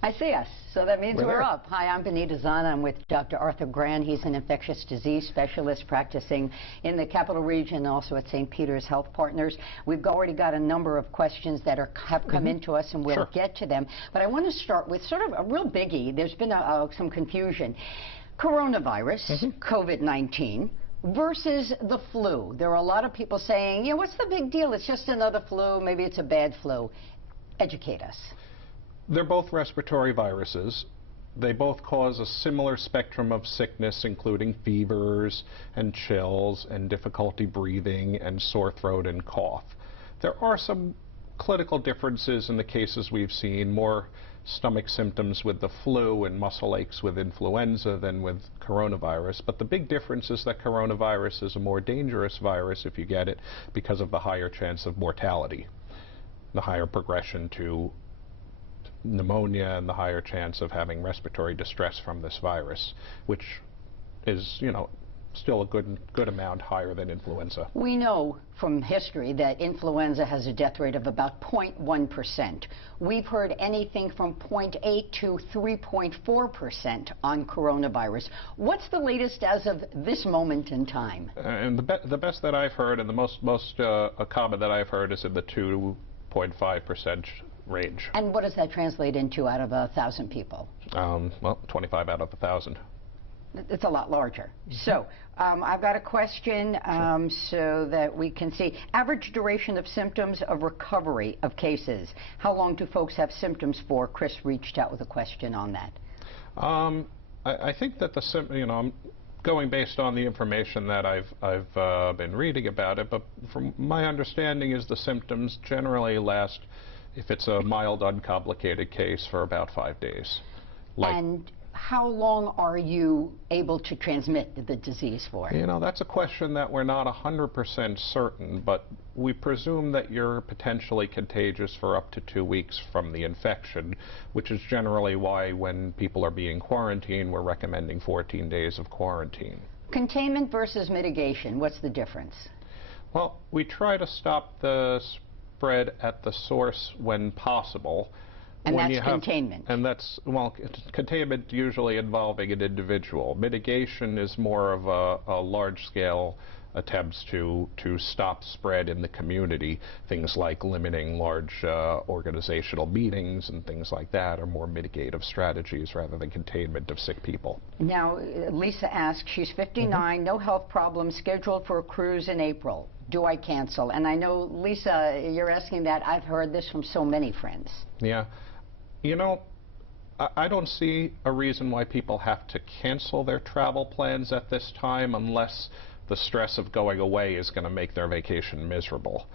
I see us, so that means we're there. up. Hi, I'm Benita Zahn. I'm with Dr. Arthur Grand. He's an infectious disease specialist practicing in the Capital Region, also at St. Peter's Health Partners. We've already got a number of questions that have come into us, and we'll get to them. But I want to start with sort of a real biggie. There's been some confusion. Coronavirus, COVID-19, versus the flu. There are a lot of people saying, you know, what's the big deal? It's just another flu. Maybe it's a bad flu. Educate us. They're both respiratory viruses. They both cause a similar spectrum of sickness, including fevers and chills and difficulty breathing and sore throat and cough. There are some clinical differences in the cases we've seen, more stomach symptoms with the flu and muscle aches with influenza than with coronavirus. But the big difference is that coronavirus is a more dangerous virus if you get it because of the higher chance of mortality, the higher progression to pneumonia and the higher chance of having respiratory distress from this virus, which is, you know, still a good amount higher than influenza. We know from history that influenza has a death rate of about 0.1%. We've heard anything from 0.8 to 3.4% on coronavirus. What's the latest as of this moment in time? And the best that I've heard, and the most common that I've heard, is in the 2.5% range. And what does that translate into out of 1,000 people? Well, 25 out of 1,000. It's a lot larger. So I've got a question so that we can see. Average duration of symptoms of recovery of cases. How long do folks have symptoms for? Chris reached out with a question on that. I think that I'm going based on the information that I've been reading about it, but from my understanding is the symptoms generally last, if it's a mild, uncomplicated case, for about 5 days. And how long are you able to transmit the disease for? You know, that's a question that we're not 100% certain, but we presume that you're potentially contagious for up to 2 weeks from the infection, which is generally why when people are being quarantined, we're recommending 14 days of quarantine. Containment versus mitigation, what's the difference? Well, we try to stop the spread at the source when possible. And that's containment. And that's, well, containment usually involving an individual. Mitigation is more of a large-scale attempts to stop spread in the community. Things like limiting large organizational meetings and things like that are more mitigative strategies rather than containment of sick people. Now, Lisa asks, she's 59, no health problems, scheduled for a cruise in April. Do I cancel? And I know, Lisa, you're asking that. I've heard this from so many friends. Yeah. You know, I don't see a reason why people have to cancel their travel plans at this time unless the stress of going away is going to make their vacation miserable.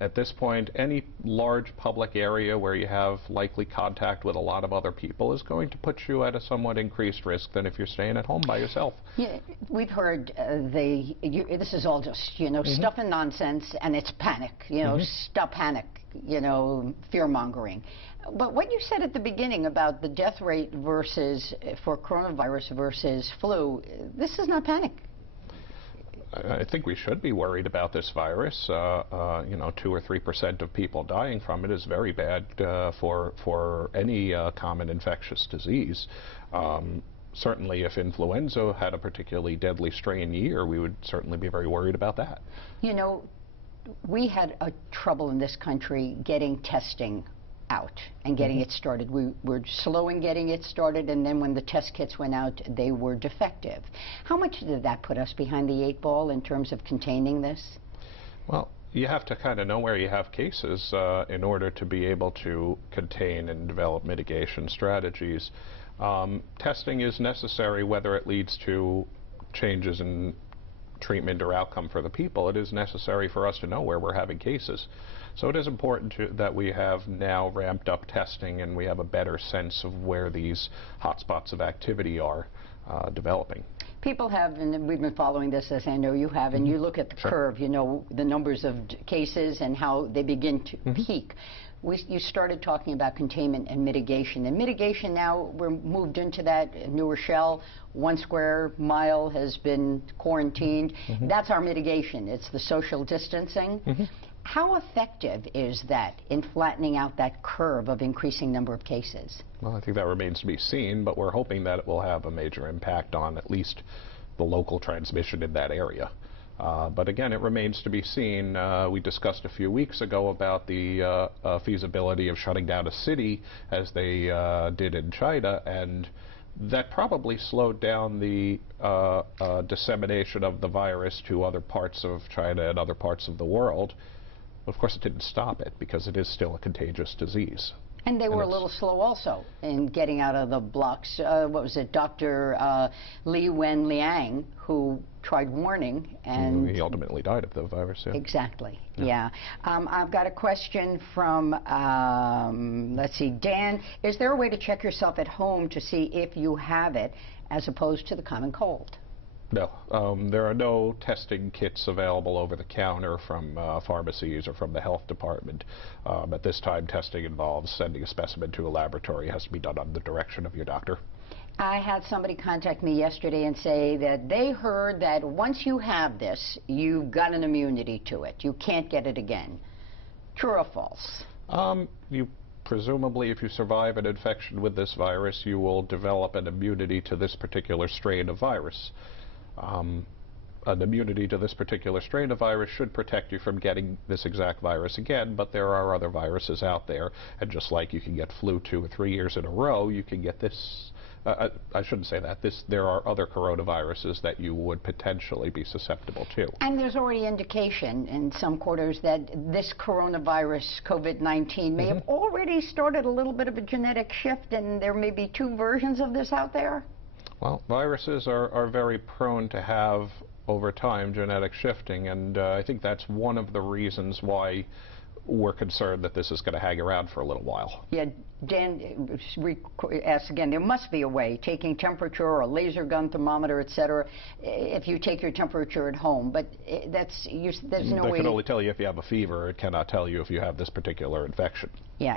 At this point, any large public area where you have likely contact with a lot of other people is going to put you at a somewhat increased risk than if you're staying at home by yourself. Yeah, we've heard this is all just, you know, stuff and nonsense, and it's panic, you know, stop panic, you know, fear-mongering. But what you said at the beginning about the death rate versus for coronavirus versus flu, this is not panic. I think we should be worried about this virus. You know, 2 or 3% of people dying from it is very bad for any common infectious disease. Certainly, if influenza had a particularly deadly strain year, we would certainly be very worried about that. You know, we had trouble in this country getting testing out and getting it started. We were slow in getting it started, and then when the test kits went out, they were defective. How much did that put us behind the 8 ball in terms of containing this? Well, you have to kind of know where you have cases in order to be able to contain and develop mitigation strategies. Testing is necessary whether it leads to changes in treatment or outcome for the people. It is necessary for us to know where we're having cases. So it is important that we have now ramped up testing and we have a better sense of where these hotspots of activity are developing. People have, and we've been following this as I know you have, and you look at the curve, you know, the numbers of cases and how they begin to peak. You started talking about containment and mitigation. And mitigation now, we're moved into that. New Rochelle, 1 square mile has been quarantined. That's our mitigation. It's the social distancing. How effective is that in flattening out that curve of increasing number of cases? Well, I think that remains to be seen, but we're hoping that it will have a major impact on at least the local transmission in that area. But again, it remains to be seen. We discussed a few weeks ago about the feasibility of shutting down a city as they did in China, and that probably slowed down the dissemination of the virus to other parts of China and other parts of the world. Of course, it didn't stop it because it is still a contagious disease. And they were a little slow also in getting out of the blocks. What was it, Dr. Li Wenliang, who tried warning, and he ultimately died of the virus. Yeah. Exactly. Yeah. I've got a question from, let's see, Dan. Is there a way to check yourself at home to see if you have it, as opposed to the common cold? No, there are no testing kits available over the counter from pharmacies or from the health department. At this time, testing involves sending a specimen to a laboratory. It has to be done on the direction of your doctor. I had somebody contact me yesterday and say that they heard that once you have this, you've got an immunity to it. You can't get it again. True or false? Presumably, if you survive an infection with this virus, you will develop an immunity to this particular strain of virus. An immunity to this particular strain of virus should protect you from getting this exact virus again, but there are other viruses out there, and just like you can get flu 2 or 3 years in a row, you can get this. I shouldn't say that. There are other coronaviruses that you would potentially be susceptible to. And there's already indication in some quarters that this coronavirus, COVID-19, may have already started a little bit of a genetic shift, and there may be 2 versions of this out there? Well, viruses are very prone to have, over time, genetic shifting, and I think that's one of the reasons why we're concerned that this is going to hang around for a little while. Yeah, Dan asks again, there must be a way, taking temperature or a laser gun thermometer, etc., if you take your temperature at home, but there's no way. They can only tell you if you have a fever. It cannot tell you if you have this particular infection. Yeah,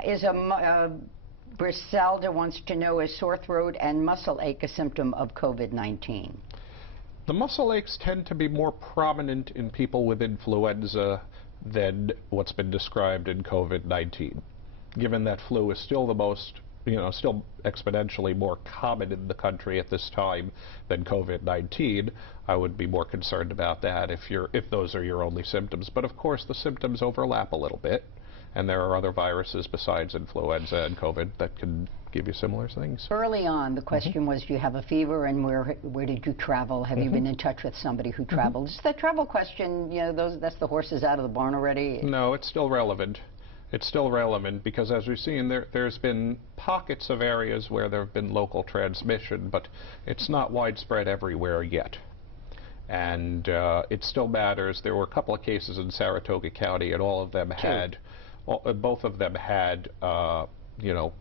Briselda wants to know, is sore throat and muscle ache a symptom of COVID-19? The muscle aches tend to be more prominent in people with influenza than what's been described in COVID-19. Given that flu is still the most, still exponentially more common in the country at this time than COVID-19, I would be more concerned about that if those are your only symptoms. But of course, the symptoms overlap a little bit. And there are other viruses besides influenza and COVID that can give you similar things. Early on, the question was, do you have a fever, and where did you travel? Have you been in touch with somebody who traveled? Is that travel question, that's the horses out of the barn already? No, it's still relevant. It's still relevant because, as we've seen, there's been pockets of areas where there have been local transmission, but it's not widespread everywhere yet. And it still matters. There were a couple of cases in Saratoga County, and all of them had... both of them had,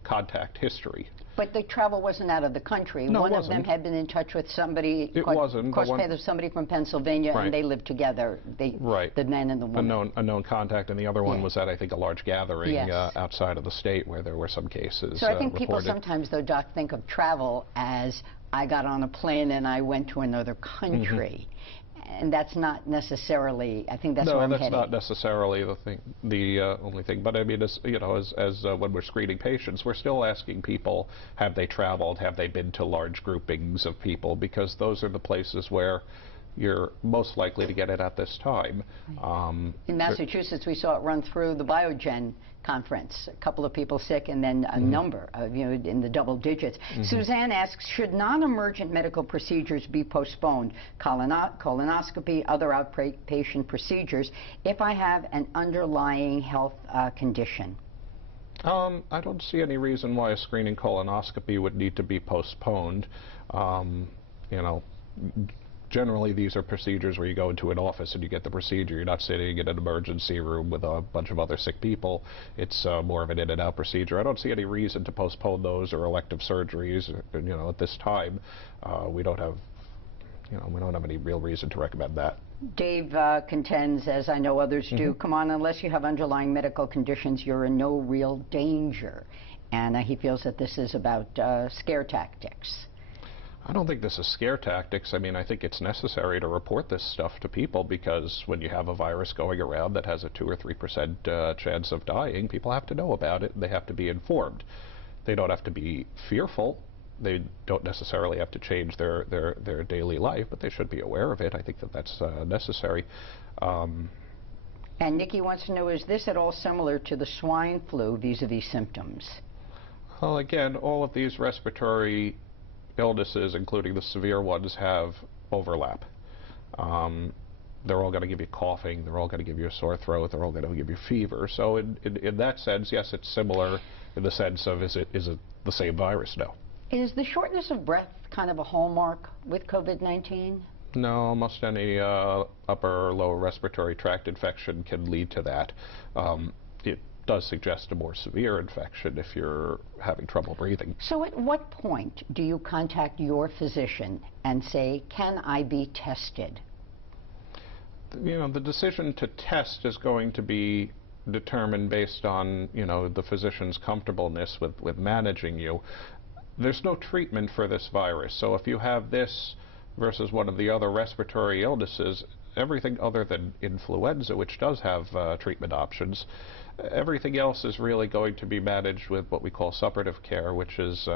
contact history. But the travel wasn't out of the country. No, One of them had been in touch with somebody. It wasn't. Of course, there's somebody from Pennsylvania, right. And they lived together. Right. The man and the woman. A known contact, and the other one was at, I think, a large gathering outside of the state where there were some cases. So I think people sometimes, though, Doc, think of travel as I got on a plane and I went to another country. And that's not necessarily, I think that's where I'm heading. No, that's not necessarily the only thing. But I mean, as when we're screening patients, we're still asking people, have they traveled, have they been to large groupings of people, because those are the places where you're most likely to get it at this time. In Massachusetts, we saw it run through the Biogen conference. A couple of people sick, and then a number, in the double digits. Suzanne asks, should non-emergent medical procedures be postponed? Colonoscopy, other outpatient procedures, if I have an underlying health condition? I don't see any reason why a screening colonoscopy would need to be postponed. Generally, these are procedures where you go into an office and you get the procedure. You're not sitting in an emergency room with a bunch of other sick people. It's more of an in-and-out procedure. I don't see any reason to postpone those or elective surgeries. At this time, we don't have any real reason to recommend that. Dave contends, as I know others do, come on, unless you have underlying medical conditions, you're in no real danger. And he feels that this is about scare tactics. I don't think this is scare tactics. I mean, I think it's necessary to report this stuff to people because when you have a virus going around that has a 2 or 3% chance of dying, people have to know about it and they have to be informed. They don't have to be fearful. They don't necessarily have to change their daily life, but they should be aware of it. I think that that's necessary. And Nikki wants to know, is this at all similar to the swine flu vis-a-vis symptoms? Well, again, all of these respiratory illnesses, including the severe ones, have overlap. They're all going to give you coughing, they're all going to give you a sore throat, they're all going to give you fever. So in that sense, yes, it's similar in the sense of is it the same virus? No. Is the shortness of breath kind of a hallmark with COVID-19? No, almost any upper or lower respiratory tract infection can lead to that. It does suggest a more severe infection if you're having trouble breathing. So at what point do you contact your physician and say, can I be tested? You know, the decision to test is going to be determined based on, you know, the physician's comfortableness with managing you. There's no treatment for this virus, so if you have this versus one of the other respiratory illnesses, everything other than influenza, which does have treatment options, everything else is really going to be managed with what we call suppurative care, which is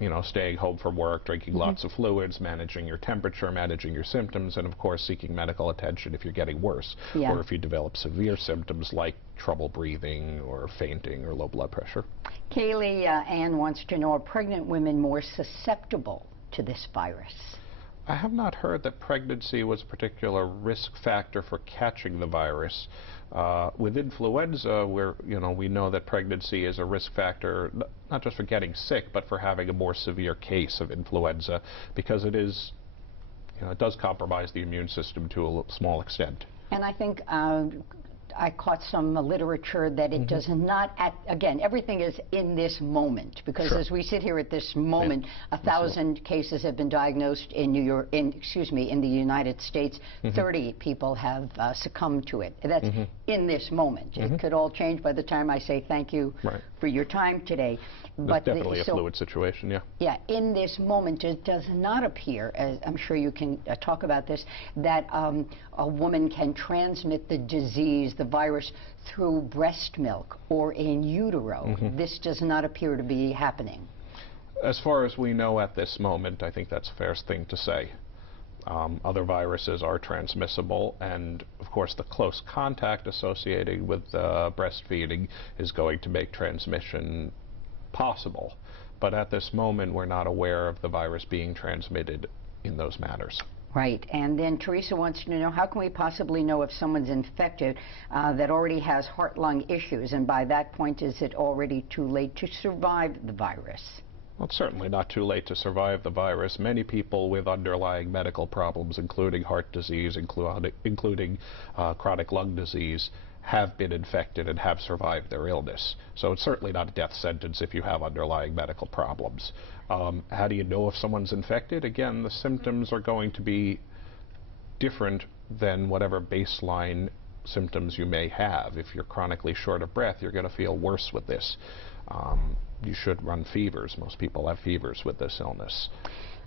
you know, staying home from work, drinking lots of fluids, managing your temperature, managing your symptoms, and of course seeking medical attention if you're getting worse, or if you develop severe symptoms like trouble breathing or fainting or low blood pressure. Kaylee Ann wants to know, are pregnant women more susceptible to this virus? I have not heard that pregnancy was a particular risk factor for catching the virus. With influenza, we know that pregnancy is a risk factor, not just for getting sick, but for having a more severe case of influenza, because it is, it does compromise the immune system to a small extent. And I think I caught some literature that it does not, again, everything is in this moment, because as we sit here at this moment, 1,000 cases have been diagnosed in in the United States. 30 people have succumbed to it. That's in this moment. It could all change by the time I say thank you for your time today. But definitely a fluid situation, Yeah, in this moment, it does not appear, as I'm sure you can talk about this, that a woman can transmit the disease, the virus, through breast milk or in utero. This does not appear to be happening. As far as we know at this moment, I think that's a fair thing to say. Other viruses are transmissible, and of course the close contact associated with breastfeeding is going to make transmission possible. But at this moment, we're not aware of the virus being transmitted in those manners. Right. And then Teresa wants to know, how can we possibly know if someone's infected that already has heart-lung issues? And by that point, is it already too late to survive the virus? Well, it's certainly not too late to survive the virus. Many people with underlying medical problems, including heart disease, including chronic lung disease, have been infected and have survived their illness. So it's certainly not a death sentence if you have underlying medical problems. How do you know if someone's infected? Again, the symptoms are going to be different than whatever baseline symptoms you may have. If you're chronically short of breath, you're going to feel worse with this. You should run fevers. Most people have fevers with this illness.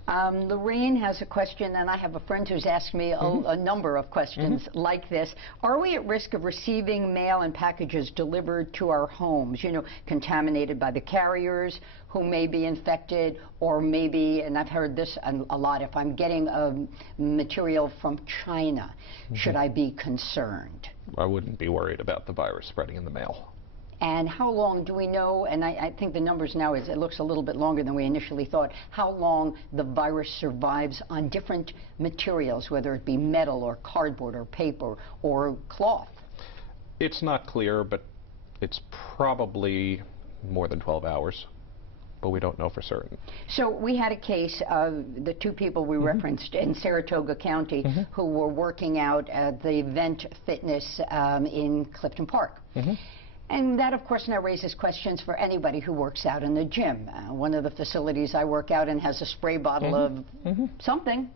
Lorraine has a question, and I have a friend who's asked me a number of questions like this. Are we at risk of receiving mail and packages delivered to our homes, contaminated by the carriers who may be infected, or maybe, and I've heard this a lot, if I'm getting material from China, should I be concerned? I wouldn't be worried about the virus spreading in the mail. And how long do we know, and I think the numbers now it looks a little bit longer than we initially thought, how long the virus survives on different materials, whether it be metal or cardboard or paper or cloth? It's not clear, but it's probably more than 12 hours, but we don't know for certain. So we had a case of the two people we referenced in Saratoga County who were working out at the Vent Fitness in Clifton Park. And that, of course, now raises questions for anybody who works out in the gym. One of the facilities I work out in has a spray bottle of something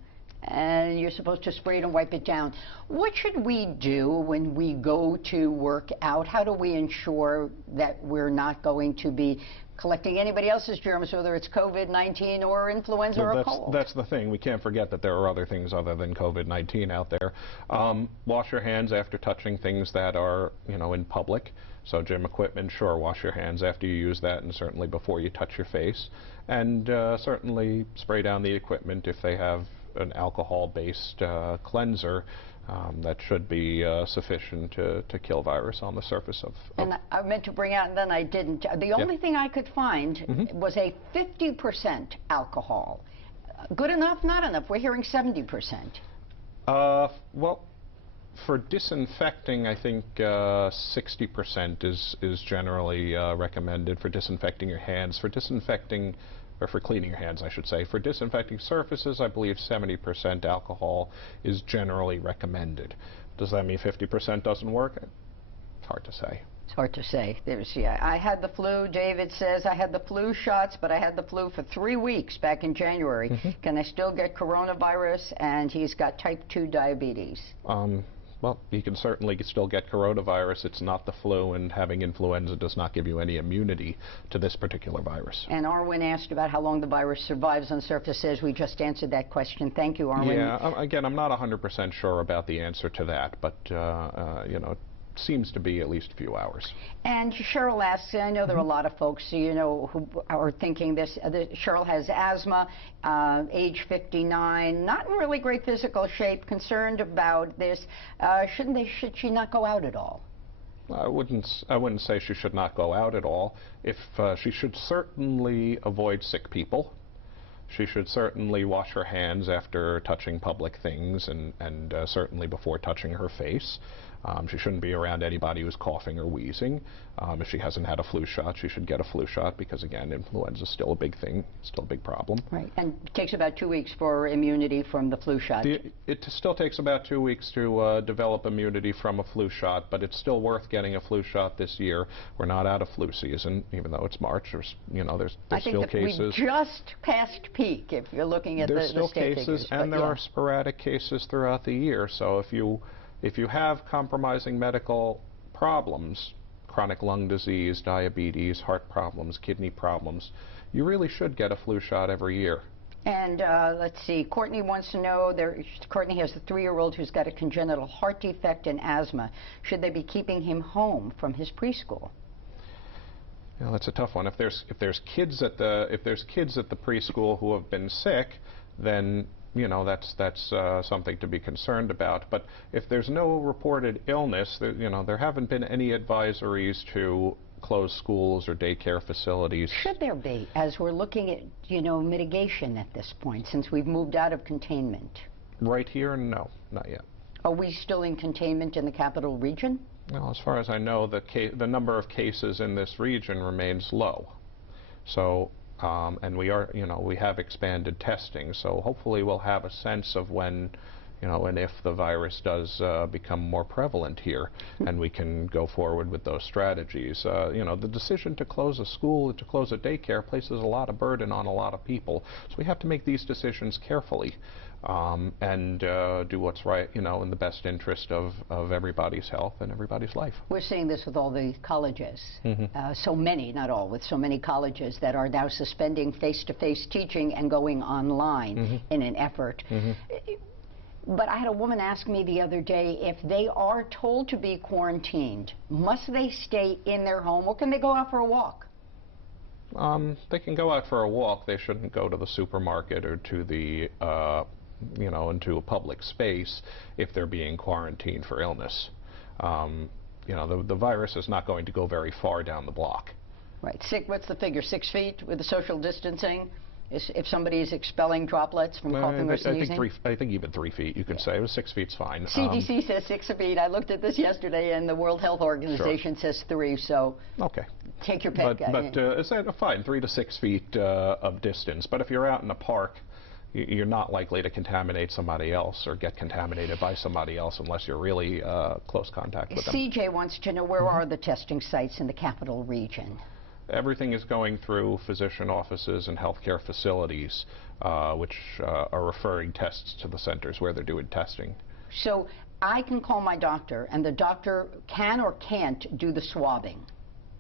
and you're supposed to spray it and wipe it down. What should we do when we go to work out? How do we ensure that we're not going to be collecting anybody else's germs, whether it's COVID-19 or influenza or a cold? That's the thing. We can't forget that there are other things other than COVID-19 out there. Wash your hands after touching things that are, in public. So gym equipment, sure, wash your hands after you use that, and certainly before you touch your face. And certainly spray down the equipment if they have an alcohol-based cleanser. That should be sufficient to kill virus on the surface of... And I meant to bring out, and then I didn't. The only thing I could find was a 50% alcohol. Good enough, not enough? We're hearing 70%. Well, for disinfecting, I think 60% is generally recommended for disinfecting your hands. For disinfecting, or for cleaning your hands, I should say. For disinfecting surfaces, I believe 70% alcohol is generally recommended. Does that mean 50% doesn't work? It's hard to say. It's hard to say. I had the flu. David says, I had the flu shots, but I had the flu for 3 weeks back in January. Can I still get coronavirus? And he's got type 2 diabetes. Well, you can certainly still get coronavirus. It's not the flu, and having influenza does not give you any immunity to this particular virus. And Arwin asked about how long the virus survives on surfaces. We just answered that question. Thank you, Arwin. Yeah, again, I'm not 100% sure about the answer to that, but, it seems to be at least a few hours. And Cheryl asks, I know there are a lot of folks, who are thinking this. Cheryl has asthma, age 59, not in really great physical shape, concerned about this. Should she not go out at all? I wouldn't say she should not go out at all. She should certainly avoid sick people. She should certainly wash her hands after touching public things, and certainly before touching her face. She shouldn't be around anybody who's coughing or wheezing. If she hasn't had a flu shot, she should get a flu shot because, again, influenza is still a big thing, still a big problem. Right, and it takes about 2 weeks for immunity from the flu shot. It still takes about 2 weeks to develop immunity from a flu shot, but it's still worth getting a flu shot this year. We're not out of flu season, even though it's March. There's still cases. We just passed peak, if you're looking at the state figures. There's still cases, and there are sporadic cases throughout the year. So if you have compromising medical problems, chronic lung disease, diabetes, heart problems, kidney problems, you really should get a flu shot every year. And let's see, Courtney wants to know, Courtney has a 3-year-old who's got a congenital heart defect and asthma. Should they be keeping him home from his preschool? Well, that's a tough one. If there's kids at the preschool who have been sick, then that's something to be concerned about. But if there's no reported illness, there haven't been any advisories to close schools or daycare facilities. Should there be, as we're looking at, mitigation at this point, since we've moved out of containment? Right here, no, not yet. Are we still in containment in the capital region? Well, as far as I know, the number of cases in this region remains low. So, and we have expanded testing, so hopefully we'll have a sense of when, and if the virus does become more prevalent here, and we can go forward with those strategies. The decision to close a school, to close a daycare, places a lot of burden on a lot of people, so we have to make these decisions carefully. And do what's right, in the best interest of everybody's health and everybody's life. We're seeing this with all the colleges. So many, not all, with so many colleges that are now suspending face-to-face teaching and going online in an effort. But I had a woman ask me the other day, if they are told to be quarantined, must they stay in their home, or can they go out for a walk? They can go out for a walk. They shouldn't go to the supermarket or to the into a public space if they're being quarantined for illness. The virus is not going to go very far down the block. Right. What's the figure? 6 feet with the social distancing? If somebody is expelling droplets from coughing or sneezing? I think even 3 feet, you could say. It was 6 feet's fine. CDC says 6 feet. I looked at this yesterday, and the World Health Organization says 3, so okay. Take your pick. But it's fine, 3 to 6 feet of distance. But if you're out in a park, you're not likely to contaminate somebody else or get contaminated by somebody else unless you're really close contact with them. CJ wants to know, where are the testing sites in the capital region? Everything is going through physician offices and healthcare facilities, which are referring tests to the centers where they're doing testing. So I can call my doctor, and the doctor can or can't do the swabbing.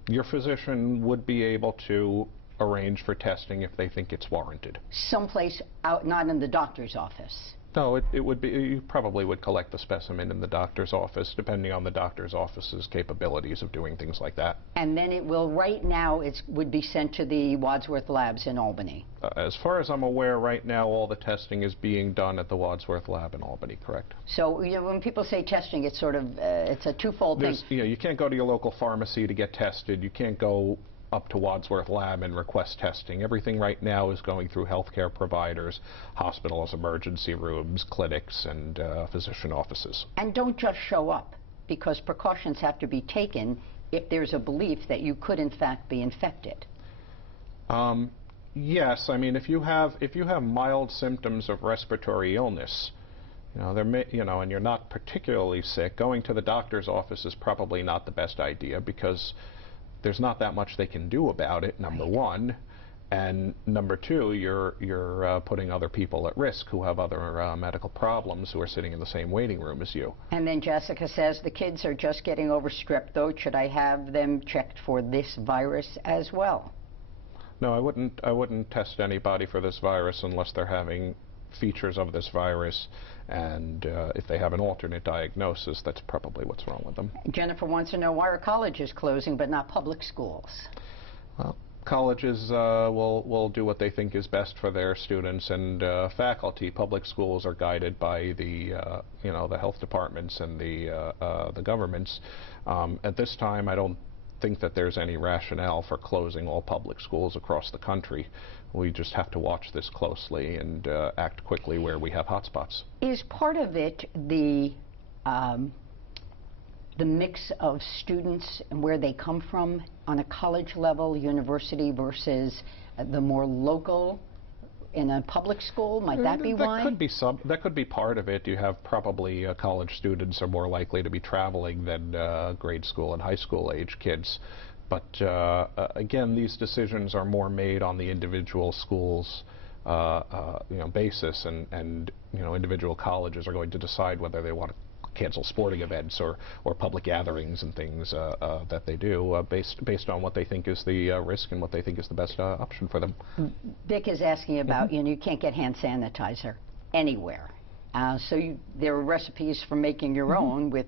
Your physician would be able to arrange for testing if they think it's warranted. Someplace out, not in the doctor's office. No, it would be, you probably would collect the specimen in the doctor's office, depending on the doctor's office's capabilities of doing things like that. And then it will, right now, it would be sent to the Wadsworth Labs in Albany. As far as I'm aware, right now, all the testing is being done at the Wadsworth Lab in Albany, correct? So, you know, when people say testing, it's sort of, it's a twofold thing. You know, you can't go to your local pharmacy to get tested. You can't go up to Wadsworth Lab and request testing. Everything right now is going through healthcare providers, hospitals, emergency rooms, clinics, and physician offices. And don't just show up, because precautions have to be taken if there's a belief that you could in fact be infected. Yes, I mean, if you have mild symptoms of respiratory illness, you know, and you're not particularly sick, going to the doctor's office is probably not the best idea, because there's not that much they can do about it, number one. And number two, you're putting other people at risk who have other medical problems, who are sitting in the same waiting room as you. And then Jessica says, the kids are just getting over strep throat. Should I have them checked for this virus as well? No, I wouldn't test anybody for this virus unless they're having features of this virus, and if they have an alternate diagnosis, that's probably what's wrong with them. Jennifer wants to know, why are colleges closing but not public schools? Well, colleges will do what they think is best for their students and faculty. Public schools are guided by the you know, the health departments and the governments. At this time, I don't think that there's any rationale for closing all public schools across the country. We just have to watch this closely and act quickly where we have hotspots. Is part of it the mix of students and where they come from on a college level, university, versus the more local in a public school? Might that be why? That could be part of it. You have probably college students are more likely to be traveling than grade school and high school age kids. But again, these decisions are more made on the individual schools you know, basis, and you know, individual colleges are going to decide whether they want to cancel sporting events or public gatherings and things that they do based on what they think is the risk and what they think is the best option for them. Vic is asking about, you know, you can't get hand sanitizer anywhere. So there are recipes for making your own with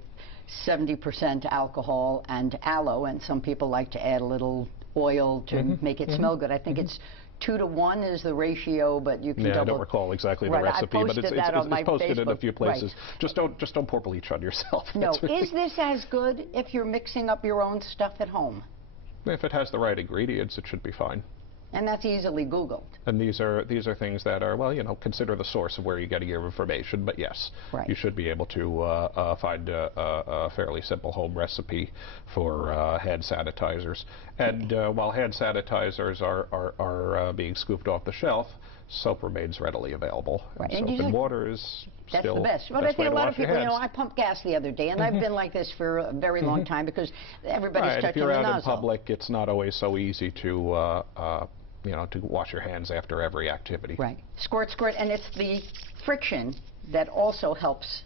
70% alcohol and aloe, and some people like to add a little oil to make it smell good. I think it's 2 to 1 is the ratio, but you can double. I don't recall exactly the recipe, but it's posted in a few places. Right. Just don't pour bleach on yourself. No, is this as good if you're mixing up your own stuff at home? If it has the right ingredients, it should be fine. And that's easily Googled. And these are things that are, well, you know, consider the source of where you're getting your information. But yes, you should be able to find a fairly simple home recipe for hand sanitizers. And while hand sanitizers are being scooped off the shelf, soap remains readily available. Right. And soap and water is still the best. But I think a lot of people, you know, I pumped gas the other day, and I've been like this for a very long time because everybody's touching the nozzle. If you're out in public, it's not always so easy to you know, to wash your hands after every activity. Right. Squirt, squirt, and it's the friction that also helps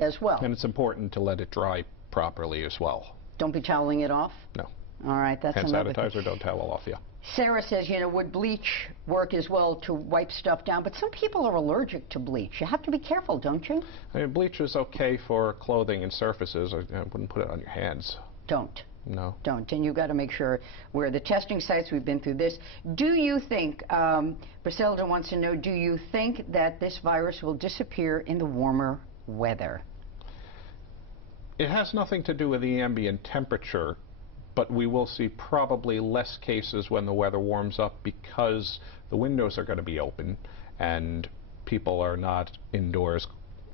as well. And it's important to let it dry properly as well. Don't be toweling it off? No. All right, that's another hand sanitizer, don't towel off, yeah. Sarah says, you know, would bleach work as well to wipe stuff down? But some people are allergic to bleach. You have to be careful, don't you? I mean, bleach is okay for clothing and surfaces. I wouldn't put it on your hands. Don't. No. Don't. And you've got to make sure where the testing sites, we've been through this. Do you think, Briselda wants to know, do you think that this virus will disappear in the warmer weather? It has nothing to do with the ambient temperature, but we will see probably less cases when the weather warms up because the windows are going to be open and people are not indoors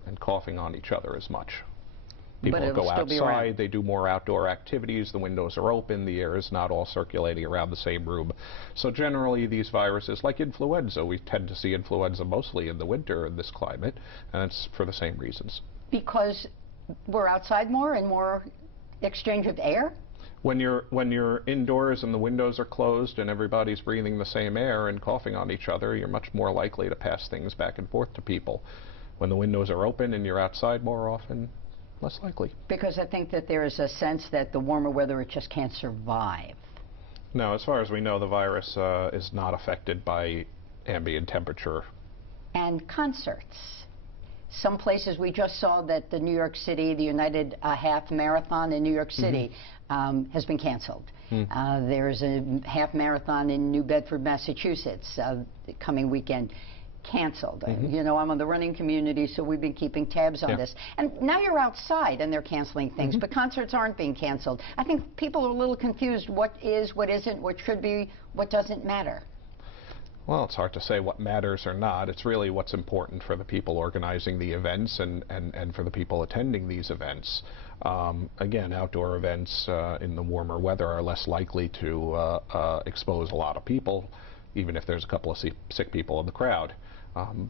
and coughing on each other as much. People go outside, they do more outdoor activities, the windows are open, the air is not all circulating around the same room. So generally these viruses, like influenza, we tend to see influenza mostly in the winter in this climate, and it's for the same reasons. Because we're outside more and more exchange of air? When you're indoors and the windows are closed and everybody's breathing the same air and coughing on each other, you're much more likely to pass things back and forth to people. When the windows are open and you're outside more often, less likely. Because I think that there is a sense that the warmer weather, it just can't survive. No, as far as we know, the virus is not affected by ambient temperature. And concerts. Some places, we just saw that the New York City, the United Half Marathon in New York City has been canceled. There's a half marathon in New Bedford, Massachusetts, coming weekend, canceled. You know, I'm on the running community, so we've been keeping tabs on this. And now you're outside and they're canceling things, but concerts aren't being canceled. I think people are a little confused. What is, what isn't, what should be, what doesn't matter? Well, it's hard to say what matters or not. It's really what's important for the people organizing the events and for the people attending these events. Again, outdoor events in the warmer weather are less likely to expose a lot of people, even if there's a couple of sick people in the crowd.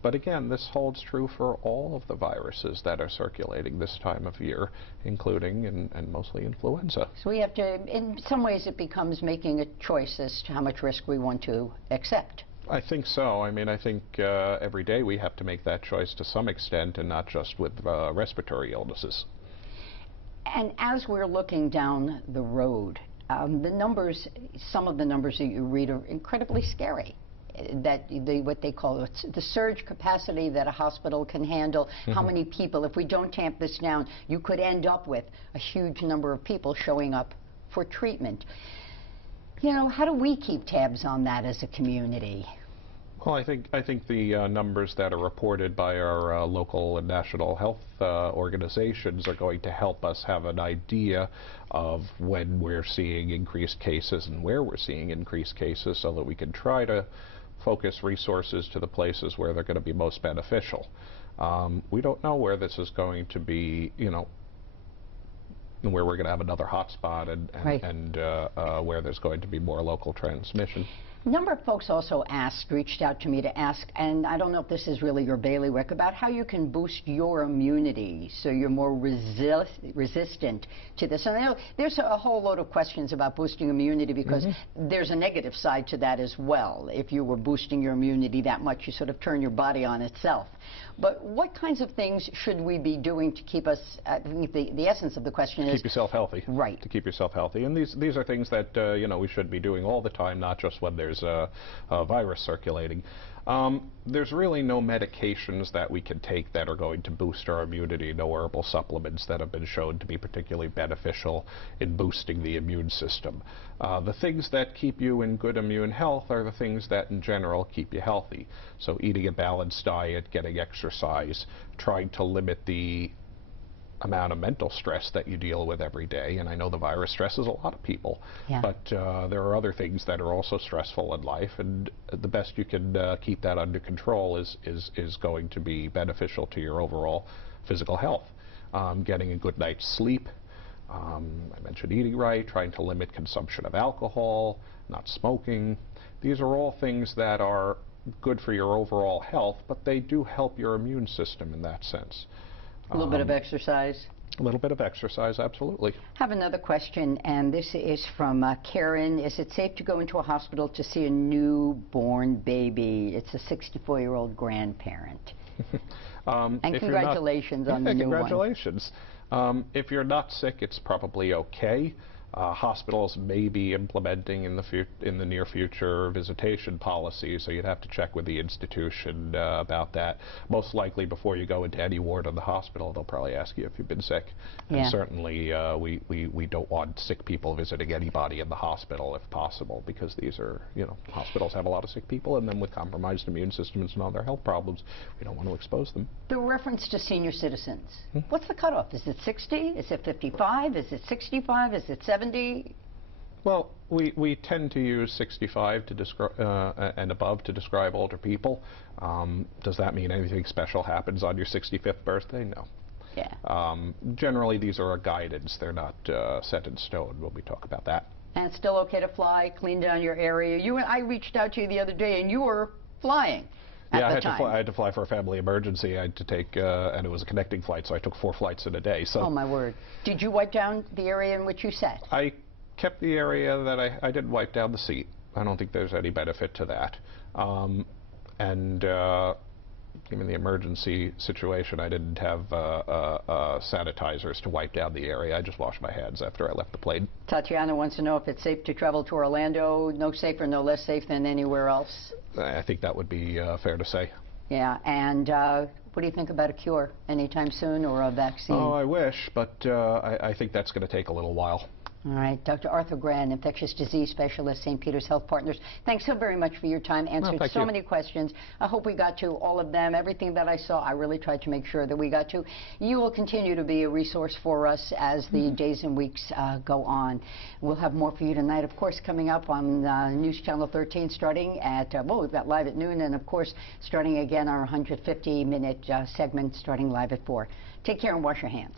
But again, this holds true for all of the viruses that are circulating this time of year, including and mostly influenza. So we have to, in some ways it becomes making a choice as to how much risk we want to accept. I think so. I mean, I think every day we have to make that choice to some extent, and not just with respiratory illnesses. And as we're looking down the road, the numbers, some of the numbers that you read are incredibly scary. That what they call the surge capacity that a hospital can handle, how many people, if we don't tamp this down, you could end up with a huge number of people showing up for treatment. You know, how do we keep tabs on that as a community? Well, I think the numbers that are reported by our local and national health organizations are going to help us have an idea of when we're seeing increased cases and where we're seeing increased cases, so that we can try to focus resources to the places where they're going to be most beneficial. We don't know where this is going to be, you know, where we're going to have another hotspot and where there's going to be more local transmission. A number of folks also reached out to me to ask, and I don't know if this is really your bailiwick, about how you can boost your immunity so you're more resistant to this. And I know there's a whole load of questions about boosting immunity, because there's a negative side to that as well. If you were boosting your immunity that much, you sort of turn your body on itself. But what kinds of things should we be doing to keep us, I think the essence of the question is... Keep yourself healthy. Right. To keep yourself healthy. And these are things that, you know, we should be doing all the time, not just when there's a virus circulating. There's really no medications that we can take that are going to boost our immunity, no herbal supplements that have been shown to be particularly beneficial in boosting the immune system. The things that keep you in good immune health are the things that in general keep you healthy. So eating a balanced diet, getting exercise, trying to limit the amount of mental stress that you deal with every day. And I know the virus stresses a lot of people, but there are other things that are also stressful in life, and the best you can keep that under control is going to be beneficial to your overall physical health. Getting a good night's sleep, I mentioned eating right, trying to limit consumption of alcohol, not smoking. These are all things that are good for your overall health, but they do help your immune system in that sense. A little bit of exercise. A little bit of exercise, absolutely. I have another question, and this is from Karen. Is it safe to go into a hospital to see a newborn baby? It's a 64-year-old grandparent. And congratulations on the new one. Congratulations. If you're not sick, it's probably okay. Hospitals may be implementing in the near future visitation policies, so you'd have to check with the institution about that. Most likely, before you go into any ward of the hospital, they'll probably ask you if you've been sick. And certainly, we don't want sick people visiting anybody in the hospital if possible, because these are, you know, hospitals have a lot of sick people, and then with compromised immune systems and other health problems, we don't want to expose them. The reference to senior citizens, what's the cutoff? Is it 60? Is it 55? Is it 65? Is it 70? Well, we tend to use 65 to describe and above to describe older people. Does that mean anything special happens on your 65th birthday? No. Yeah. Generally, these are a guidance. They're not set in stone when we talk about that. And it's still okay to fly, clean down your area. I reached out to you the other day, and you were flying. Yeah, I had to fly for a family emergency. I had to take, and it was a connecting flight, so I took 4 flights in a day. So. Oh my word! Did you wipe down the area in which you sat? I kept the area that I did wipe down the seat. I don't think there's any benefit to that. Given the emergency situation, I didn't have sanitizers to wipe down the area. I just washed my hands after I left the plane. Tatiana wants to know if it's safe to travel to Orlando. No safer, no less safe than anywhere else. I think that would be fair to say. Yeah, and what do you think about a cure anytime soon or a vaccine? Oh, I wish, but I think that's going to take a little while. All right, Dr. Arthur Grand, infectious disease specialist, St. Peter's Health Partners. Thanks so very much for your time. Answered so many questions. I hope we got to all of them. Everything that I saw, I really tried to make sure that we got to. You will continue to be a resource for us as the days and weeks go on. We'll have more for you tonight, of course, coming up on News Channel 13, starting at, well, we've got live at noon, and of course, starting again our 150-minute segment starting live at 4. Take care and wash your hands.